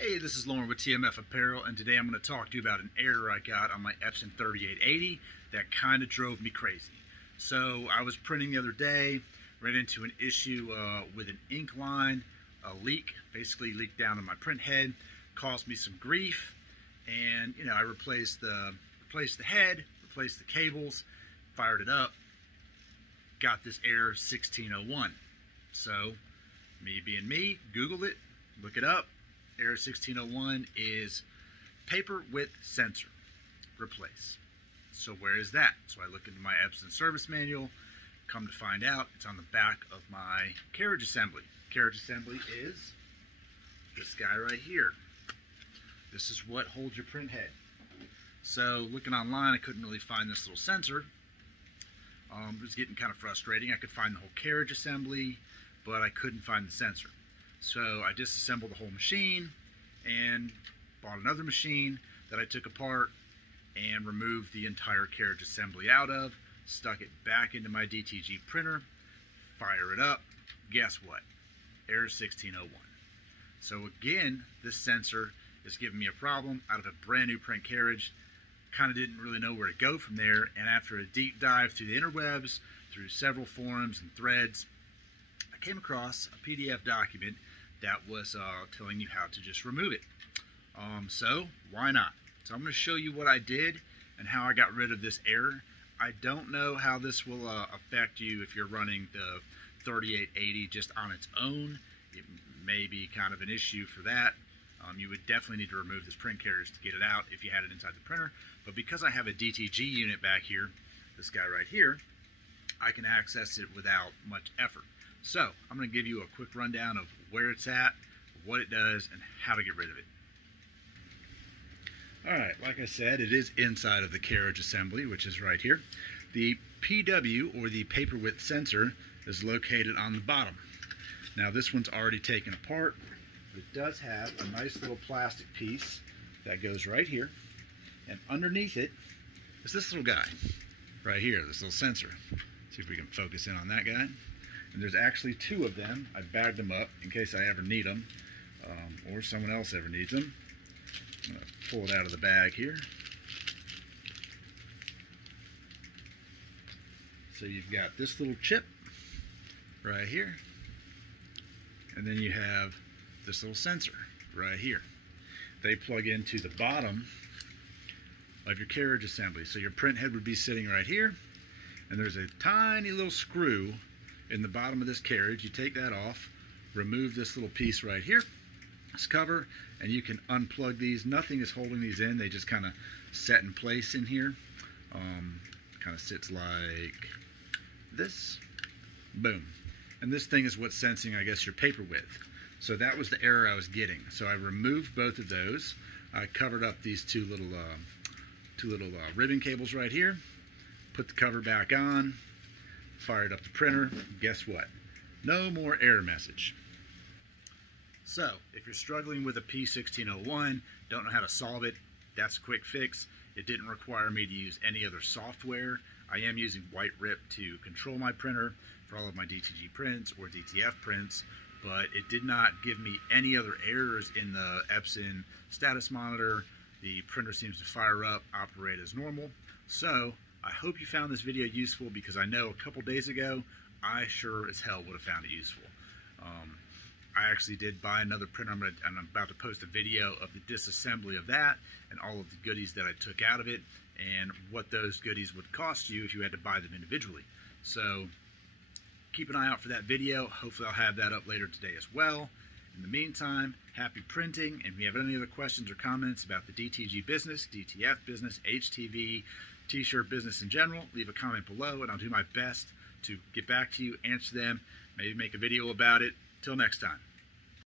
Hey, this is Lauren with TMF Apparel, and today I'm going to talk to you about an error I got on my Epson 3880 that kind of drove me crazy. So I was printing the other day, ran into an issue with an ink line, a leak, basically leaked down on my print head, caused me some grief, and I replaced the head, replaced the cables, fired it up, got this error 1601. So me being me, Googled it, look it up. Error 1601 is paper width sensor, replace. So where is that? So I look into my Epson service manual, come to find out it's on the back of my carriage assembly. Carriage assembly is this guy right here. This is what holds your print head. So looking online, I couldn't really find this little sensor. It was getting kind of frustrating. I could find the whole carriage assembly, but I couldn't find the sensor. So I disassembled the whole machine and bought another machine that I took apart and removed the entire carriage assembly out of, stuck it back into my DTG printer, fire it up. Guess what? Error 1601. So again, this sensor is giving me a problem out of a brand new print carriage. Kind of didn't really know where to go from there, and after a deep dive through the interwebs, through several forums and threads, I came across a PDF document that was telling you how to just remove it. So why not? So I'm going to show you what I did and how I got rid of this error. I don't know how this will affect you if you're running the 3880 just on its own. It may be kind of an issue for that. You would definitely need to remove this print carriage to get it out if you had it inside the printer. But because I have a DTG unit back here, this guy right here, I can access it without much effort. So I'm going to give you a quick rundown of where it's at, what it does, and how to get rid of it. Alright, like I said, it is inside of the carriage assembly, which is right here. The PW, or the paper width sensor, is located on the bottom. Now this one's already taken apart, but it does have a nice little plastic piece that goes right here, and underneath it is this little guy right here, this little sensor. See if we can focus in on that guy. And there's actually two of them. I bagged them up in case I ever need them, or someone else ever needs them. I'm going to pull it out of the bag here. So you've got this little chip right here, and then you have this little sensor right here. They plug into the bottom of your carriage assembly. So your print head would be sitting right here, and there's a tiny little screw in the bottom of this carriage. You take that off, remove this little piece right here, this cover, and you can unplug these. Nothing is holding these in. They just kind of set in place in here. Kind of sits like this. Boom. And this thing is what's sensing, I guess, your paper width. So that was the error I was getting. So I removed both of those. I covered up these two little ribbon cables right here, put the cover back on, fired up the printer. Guess what? No more error message. So if you're struggling with a P1601, don't know how to solve it, that's a quick fix. It didn't require me to use any other software. I am using White Rip to control my printer for all of my DTG prints or DTF prints, but it did not give me any other errors in the Epson status monitor. The printer seems to fire up, operate as normal. So I hope you found this video useful, because I know a couple days ago I sure as hell would have found it useful. I actually did buy another printer. I'm about to post a video of the disassembly of that and all of the goodies that I took out of it and what those goodies would cost you if you had to buy them individually. So keep an eye out for that video. Hopefully I'll have that up later today as well. In the meantime, happy printing, and if you have any other questions or comments about the DTG business, DTF business, HTV, t-shirt business in general, leave a comment below and I'll do my best to get back to you, answer them, maybe make a video about it. Till next time.